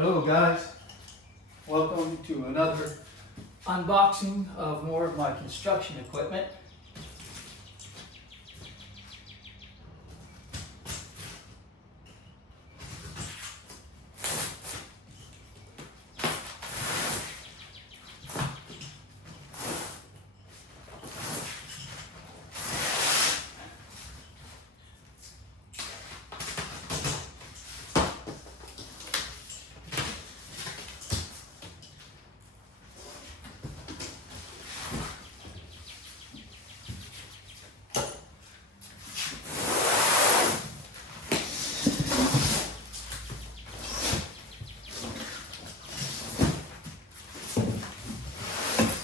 Hello guys, welcome to another unboxing of more of my construction equipment.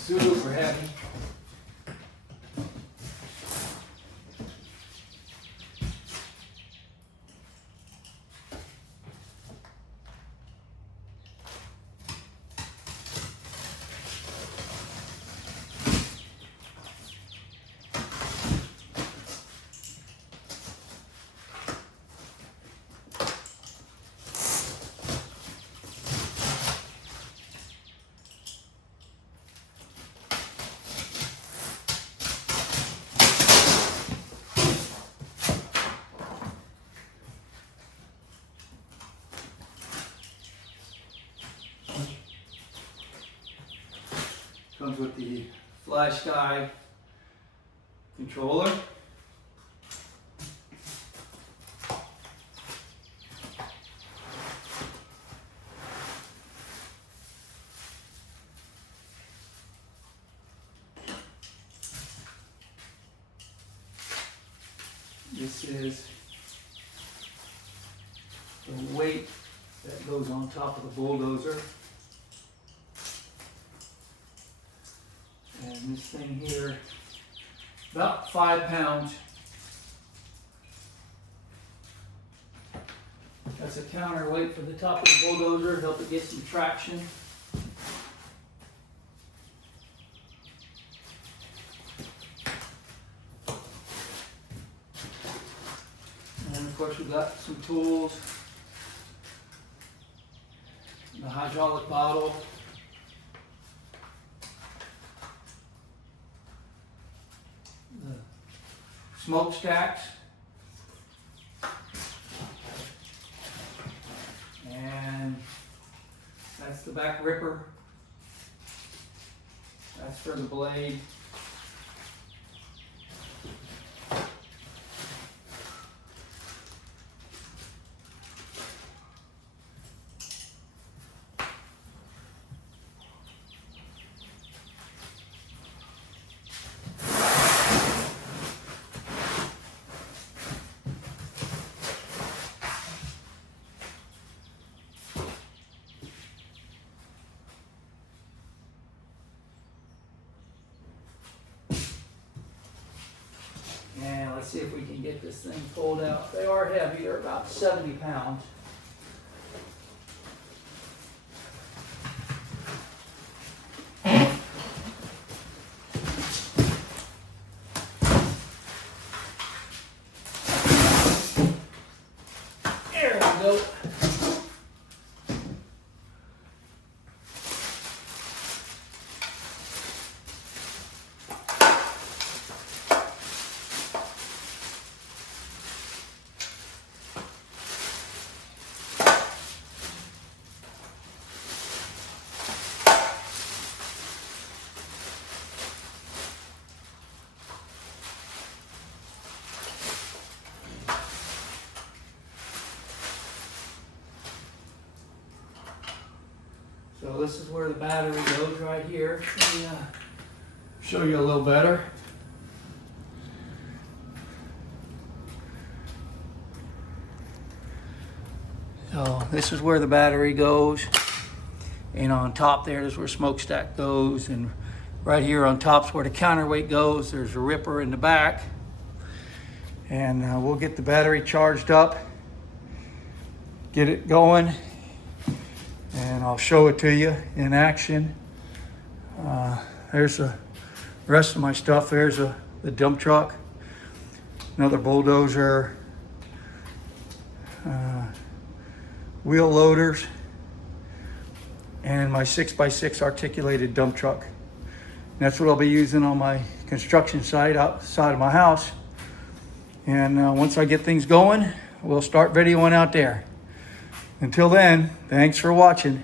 Super heavy. Comes with the flash guide controller. This is the weight that goes on top of the bulldozer. And this thing here, about 5 pounds. That's a counterweight for the top of the bulldozer, help it get some traction. And of course we've got some tools, the hydraulic bottle, smokestacks, and that's the back ripper. That's for the blade. And let's see if we can get this thing pulled out. They are heavy, they're about 70 pounds. There we go. So this is where the battery goes right here. Let me show you a little better. So this is where the battery goes. And on top there is where smokestack goes. And right here on top is where the counterweight goes. There's a ripper in the back. And we'll get the battery charged up, get it going, and I'll show it to you in action. There's the rest of my stuff. There's the dump truck, another bulldozer, wheel loaders, and my 6x6 articulated dump truck. And that's what I'll be using on my construction site outside of my house. And once I get things going, we'll start videoing out there. Until then, thanks for watching.